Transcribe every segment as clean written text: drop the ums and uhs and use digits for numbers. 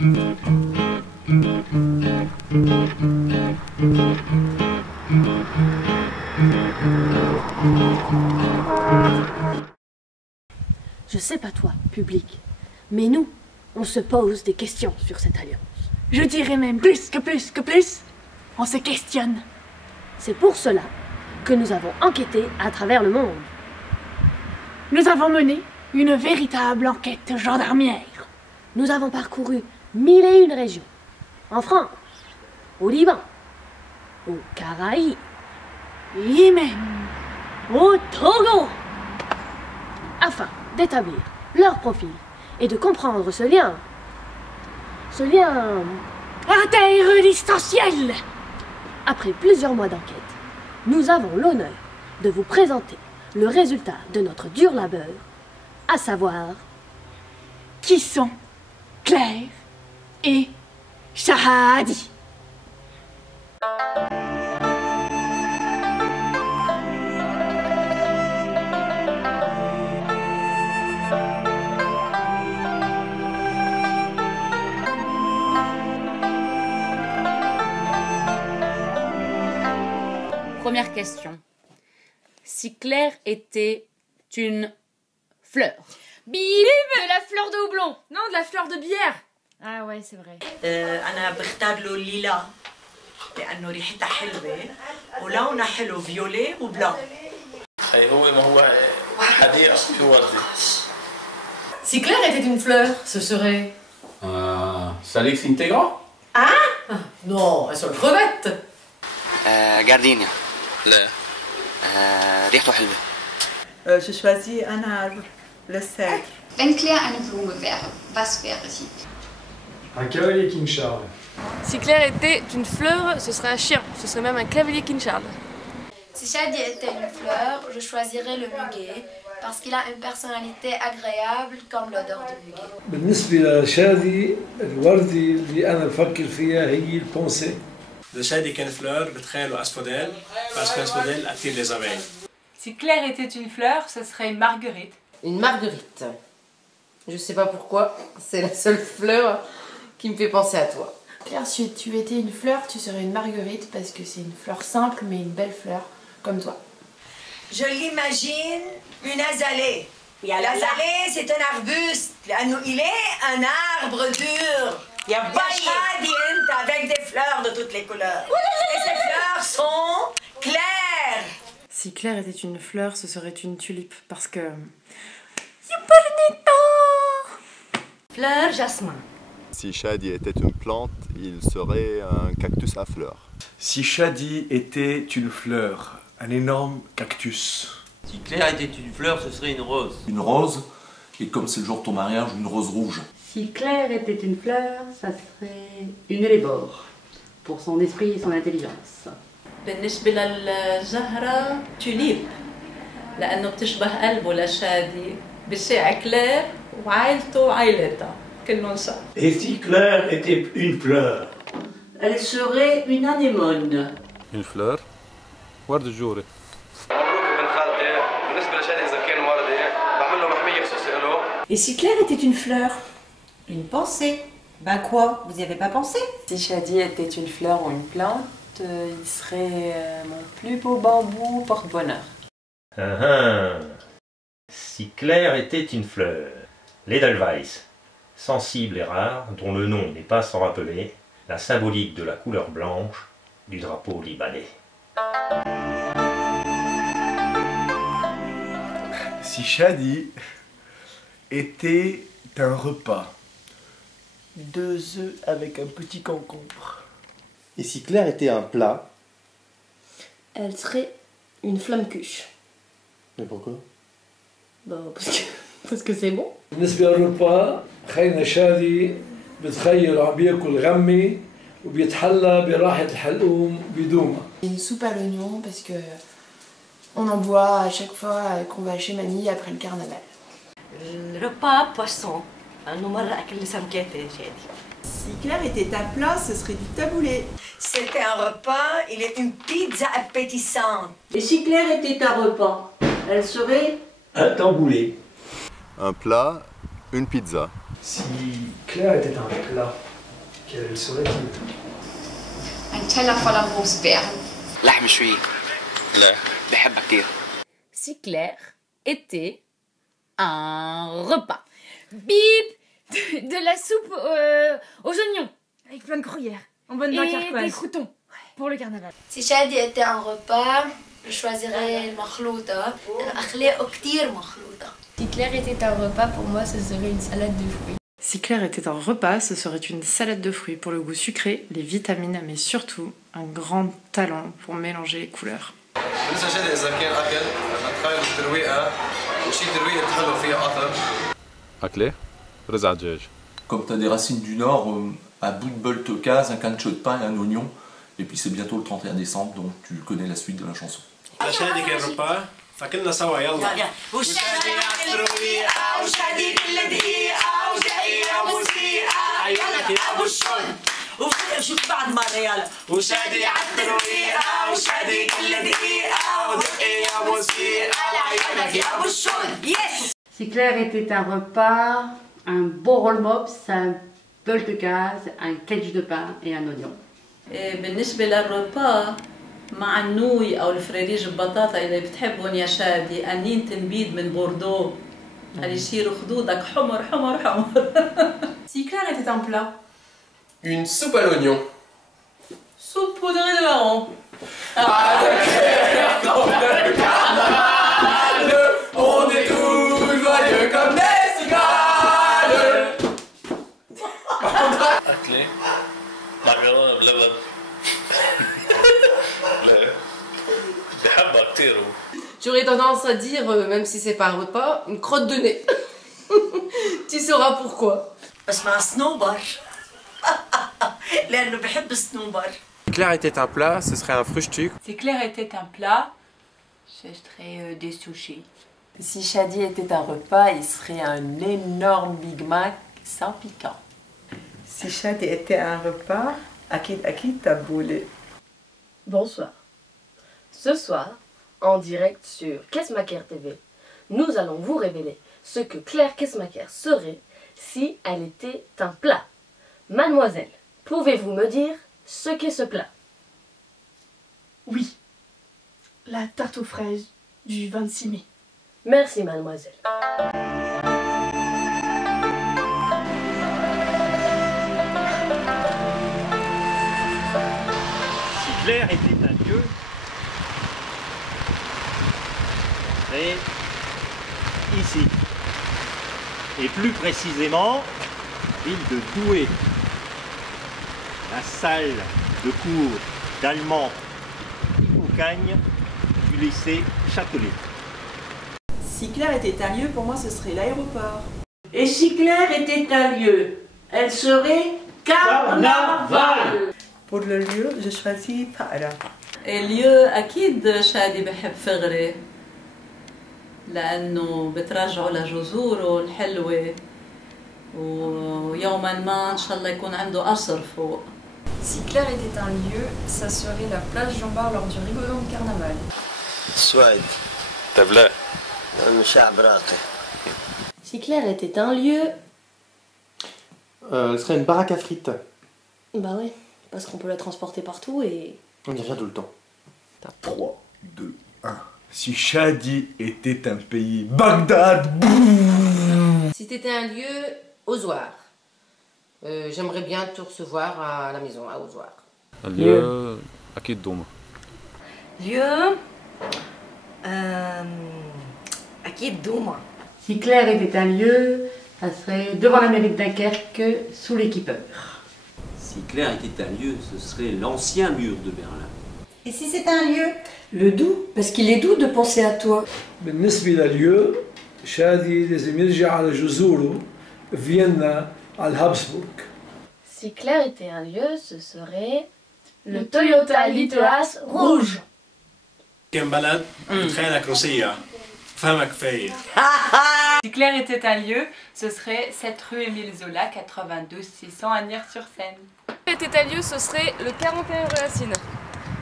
Je sais pas toi, public, mais nous, on se pose des questions sur cette alliance. Je dirais même plus, on se questionne. C'est pour cela que nous avons enquêté à travers le monde. Nous avons mené une véritable enquête gendarmière. Nous avons parcouru 1001 régions. En France, au Liban, aux Caraïbes, Yémen, au Togo, afin d'établir leur profil et de comprendre ce lien interdistanciel. Après plusieurs mois d'enquête, nous avons l'honneur de vous présenter le résultat de notre dur labeur, à savoir Qui sont Claire et Shahadi. Première question. Si Claire était une fleur. Bip de la fleur de houblon. Non, de la fleur de bière. Ah ouais, c'est vrai. أنا بختار له الليلا لأنه ريحتها حلوة ولونها حلو فيولي وبلون. Si Claire était une fleur, ce serait... Salix Integra? Ah non, elles sont crevettes. جاردينيا. لا. ريحته حلوة. Je choisis un arbre, le cèdre. Wenn Claire eine Blume wäre, was wäre sie? Un cavalier King Charles. Si Claire était une fleur, ce serait un chien. Ce serait même un cavalier King Charles. Si Shadi était une fleur, je choisirais le muguet parce qu'il a une personnalité agréable comme l'odeur du muguet. بالنسبة لشادي الوردة اللي أنا بفكر فيها هي البونسي. إذا شادي كان فلور بتخيلوا أسفوديل parce que l'asphodèle attire les abeilles. Si Claire était une fleur, ce serait une marguerite. Une marguerite. Je sais pas pourquoi, c'est la seule fleur qui me fait penser à toi. Claire, si tu étais une fleur, tu serais une marguerite parce que c'est une fleur simple mais une belle fleur, comme toi. Je l'imagine une azalée. L'azalée, c'est un arbuste. Il est un arbre dur. Il y a Shadi avec des fleurs de toutes les couleurs. Et ces fleurs sont claires. Si Claire était une fleur, ce serait une tulipe parce que... Fleur jasmin. Si Shadi était une plante, il serait un cactus à fleurs. Si Shadi était une fleur, un énorme cactus. Si Claire était une fleur, ce serait une rose. Une rose, et comme c'est le jour de ton mariage, une rose rouge. Si Claire était une fleur, ça serait une élébore, pour son esprit et son intelligence. بالنسبة للزهرة توليب لأنه بتشبه قلبه لشادي بساع كلير وعائلته وعائلتها كلهم صح. Et si Claire était une fleur? Elle serait une anémone. Une fleur? ورد الجوري. Et si Claire était une fleur? Une pensée. Ben quoi? Vous n'y avez pas pensé? Si Shadi était une fleur ou une plante, il serait mon plus beau bambou porte-bonheur. Si Claire était une fleur, l'Edelweiss, sensible et rare, dont le nom n'est pas sans rappeler la symbolique de la couleur blanche du drapeau libanais. Si Shadi était un repas, 2 œufs avec un petit concombre. Et si Claire était un plat? Elle serait une flamme-cuche. Mais pourquoi? Parce que c'est bon. بالنسبة للربا خينا شادي بتخيل عم بياكل غمي وبيتحلى براحة الحلقوم بدومة. Une soupe à l'oignon parce que on en boit à chaque fois qu'on va chez mamie après le carnaval. Le repas poisson. Si Claire était un plat, ce serait du taboulé. C'était un repas, il est une pizza appétissante. Et si Claire était un repas, elle serait... Un taboulé. Un plat, une pizza. Si Claire était un plat, Quel serait-il? Si Claire était un repas. Bip! De la soupe aux oignons. Avec plein de gruyère. En bonne Et carquoise. des croutons. Pour le carnaval. Si Shadi était un repas, je choisirais le makhlouta. أخلاقه كتير مخلوطة. Si Claire était un repas, pour moi, ce serait une salade de fruits. Si Claire était un repas, ce serait une salade de fruits pour le goût sucré, les vitamines, mais surtout un grand talent pour mélanger les couleurs. Comme tu as des racines du Nord, un bout de bol tocase, un cancho de pain et un oignon. Et puis c'est bientôt le 31 décembre, donc tu connais la suite de la chanson. الشادي كان رباه فكلنا سوا يلا وشادي يعطي رقيقة وشادي كل دقيقة وجاي أبو سيقة عيونك يا أبو الشن وشوف بعد مرة يلا وشادي يعطي رقيقة وشادي كل دقيقة ودقي يا أبو سيقة عيونك يا أبو الشن يس. Si Claire était un repas, un beau roll-mops, un bol de gaz, un ketch de pain et un oignon. بالنسبة للربا مع النوي أو الفريريج ببطاطا إذا بتحبهم يا شادي أنين تنبيد من بوردو اللي يصيروا خدودك حمر حمر حمر. Si Claire était un plat. Une soupe à l'oignon. Soupe poudrée de marron. Ah, le carnaval, on est tous joyeux comme des cigales. أكلي معكرونة بلبن. لا بحبها كتير. J'aurais tendance à dire, même si c'est pas un repas, une crotte de nez. Tu sauras pourquoi. اسمها صنوبر. لأنه بحب الصنوبر. Si Claire était un plat, ce serait un Frühstück. Si Claire était un plat, ce serait des sushis. Si Shadi était un repas, il serait un énorme Big Mac sans piquant. Si Shadi était un repas, akid taboulé. Bonsoir. Ce soir, en direct sur Kesmaker TV, nous allons vous révéler ce que Claire Kesmaker serait si elle était un plat. Mademoiselle, pouvez-vous me dire ce qu'est ce plat? Oui. La tarte aux fraises du 26 mai. Merci, mademoiselle. Si Claire était un dieu, c'est ici. Et plus précisément, ville de Douai. La salle de cours d'allemand Hippocagne du lycée Châtelet. Si Claire était un lieu, pour moi, ce serait l'aéroport. Et si Claire était un lieu, elle serait carnaval. Pour le lieu, je choisis Para. اليو أكيد شادي بحب فغري لأنه بترجعوا لجذوره الحلوة ويوما ما إن شاء الله يكون عنده قصر فوق. Si Claire était un lieu, ça serait la place Jean-Bart lors du rigodon de carnaval. سويد تبلة شعب راقي. Si Claire était un lieu... Elle serait une baraque à frites. Bah ouais, parce qu'on peut la transporter partout et... On y revient tout le temps. 3, 2, 1. Si Shadi était un pays, Bagdad. Si t'étais un lieu, Ozoir. J'aimerais bien te recevoir à la maison, à Ozoir. lieu أكيد دوما. lieu أكيد دوما. Si Claire était un lieu, ça serait devant la mairie de Dunkerque, sous l'équipeur. Si Claire était un lieu, ce serait l'ancien mur de Berlin. Et si c'est un lieu? Le doux, parce qu'il est doux de penser à toi. بالنسبة لليو شادي لازم يرجع على جذوره فيينا على الهابسبورغ. Si Claire était un lieu, ce serait le Toyota Litoas rouge. كان بلد بتخيلك روسية فهمك كفاية. Si Claire était un lieu, ce serait cette rue Émile Zola, 92 600 Agnières-sur-Seine. Si était un lieu, ce serait le 41 rue Racine.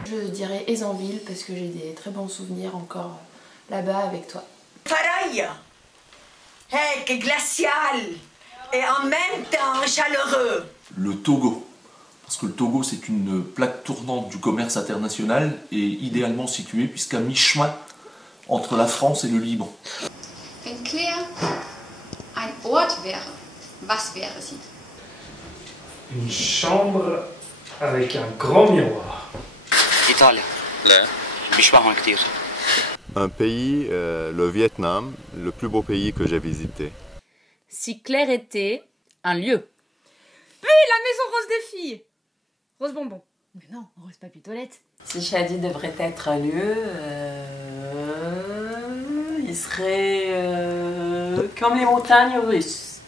Je dirais Aisanville parce que j'ai des très bons souvenirs encore là-bas avec toi. Faraya, هيك glacial et en même temps chaleureux. Le Togo. parce que le Togo c'est une plaque tournante du commerce international et idéalement située puisqu'à mi-chemin entre la France et le Liban. Wenn Claire ein Ort wäre, was wäre sie? Une chambre avec un grand miroir. إيطاليا. لا. بيشبههم كتير. Un pays, le Vietnam, le plus beau pays que j'ai visité. Si Claire était un lieu. Oui, la maison rose des filles. Rose bonbon. Mais non, rose papier toilette. Si Shadi devrait être un lieu, il serait comme les montagnes russes.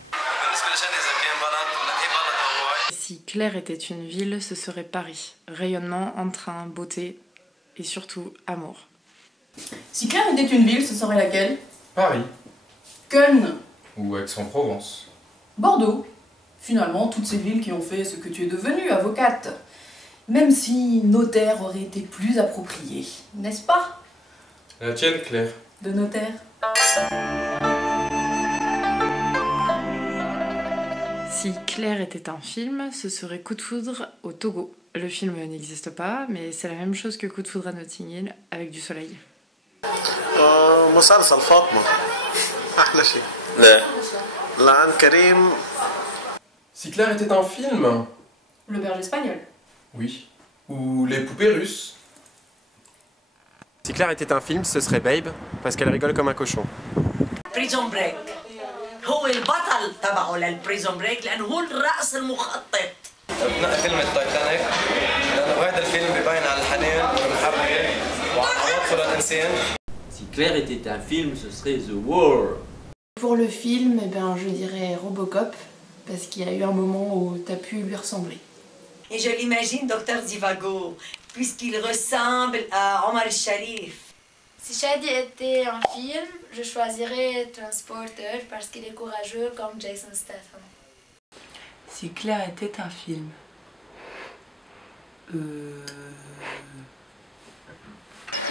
Si Claire était une ville, ce serait Paris. Rayonnement, entrain, beauté et surtout amour. Si Claire était une ville, ce serait laquelle? Paris. Köln. Ou Aix-en-Provence. Bordeaux. Finalement, toutes ces villes qui ont fait ce que tu es devenue, avocate. Même si notaire aurait été plus approprié, n'est-ce pas? La tienne, Claire. De notaire. Si Claire était un film, ce serait Coup de foudre au Togo. Le film n'existe pas, mais c'est la même chose que Coup de foudre à Notting Hill, avec du soleil. مسلسل فاطمة أحلى شيء. لا. لعن كريم. Si Claire était un film? Le berger espagnol. Oui. Ou les poupées russes. Si Claire était un film, ce serait Babe, parce qu'elle rigole comme un cochon. بريزون بريك هو البطل تبعه للبريزون بريك لأنه هو الرأس المخطط. بنقي فيلم التايتانيك لأنه هذا الفيلم ببين على الحنين والمحبة وعلى عواطف الإنسان. Si Claire était un film, ce serait The War. Pour le film, eh ben, je dirais Robocop, parce qu'il y a eu un moment où t'as pu lui ressembler. Et je l'imagine Docteur Zivago, puisqu'il ressemble à Omar Sharif. Si Shadi était un film, je choisirais Transporter parce qu'il est courageux comme Jason Statham. Si Claire était un film.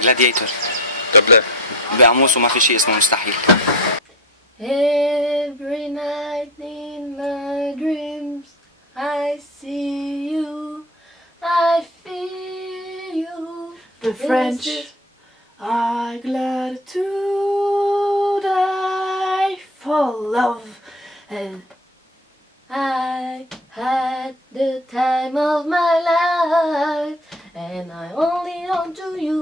جلاديتور. طب لا. بعموس وما في شيء اسمه مستحيل. Every night in my dreams I see you, I feel you. The French are glad to die for love, and I had the time of my life, and I only want to you.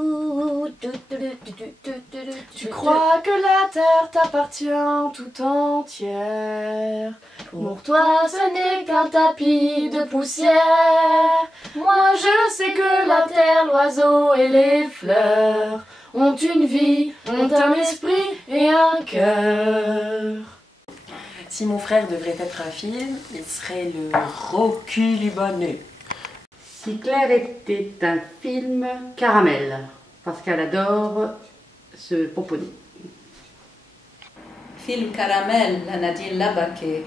Tu crois que la terre t'appartient tout entière. Pour toi ce n'est qu'un tapis de poussière. Moi je sais que la terre, l'oiseau et les fleurs ont une vie, ont un esprit et un cœur. Si mon frère devrait être un film, il serait le Rocky libanais. Si Claire était un film, Caramel, parce qu'elle adore se pomponner. فيلم كراميل لنادين لبكي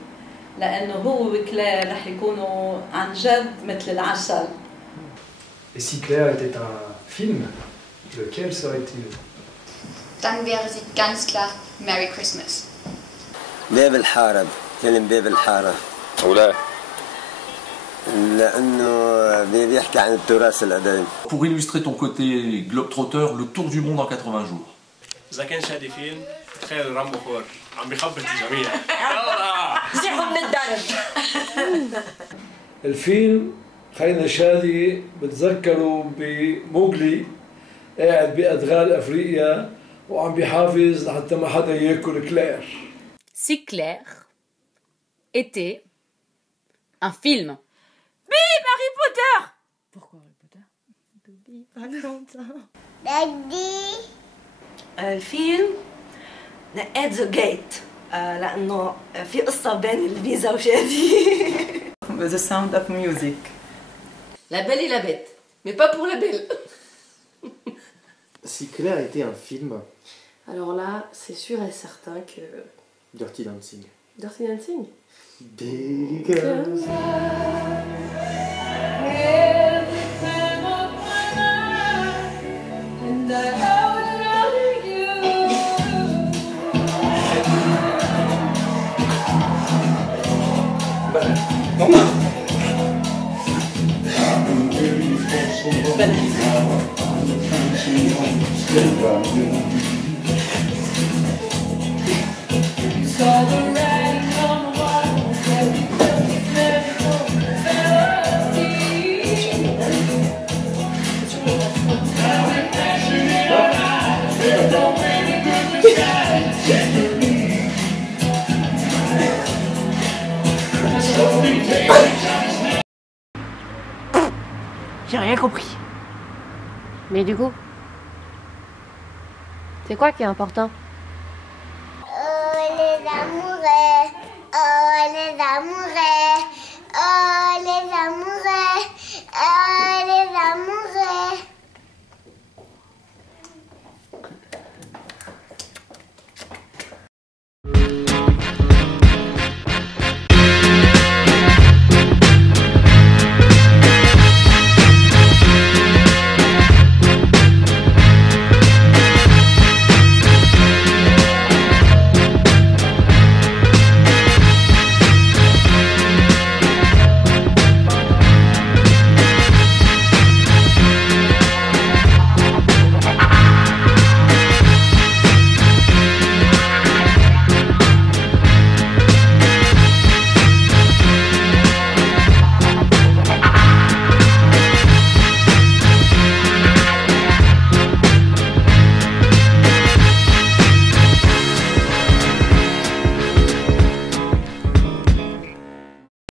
لأنه هو وكلير رح يكونوا عن جد مثل العسل. Et si Claire était un film, lequel serait-il? Dann wäre sie ganz klar Merry Christmas. باب الحارة، فيلم باب الحارة. ولا. لأنه بيحكي عن التراث القديم. Pour illustrer ton côté globe-trotteur, le tour du monde en 80 jours. إذا كان شادي فيلم تخيل رامبو 4 عم بيخبط الجميع. زيحوا من الدرب. الفيلم خينا شادي بتذكروا بموغلي قاعد بأدغال أفريقيا وعم بيحافظ لحتى ما حدا ياكل كلير. Si Claire était un film. Bip, Harry Potter. Pourquoi Harry Potter? Daddy. الفيلم نقاد جيت لأنه في قصة بين الفيزا وشادي. The Sound of Music. La Belle et la Bête, mais pas pour la belle. Si Claire était un film? Alors là, c'est sûr et certain que... Dirty Dancing. Dirty Dancing? Because Non. J'ai rien compris. Mais du coup, c'est quoi qui est important? Oh les amoureux, oh les amoureux, oh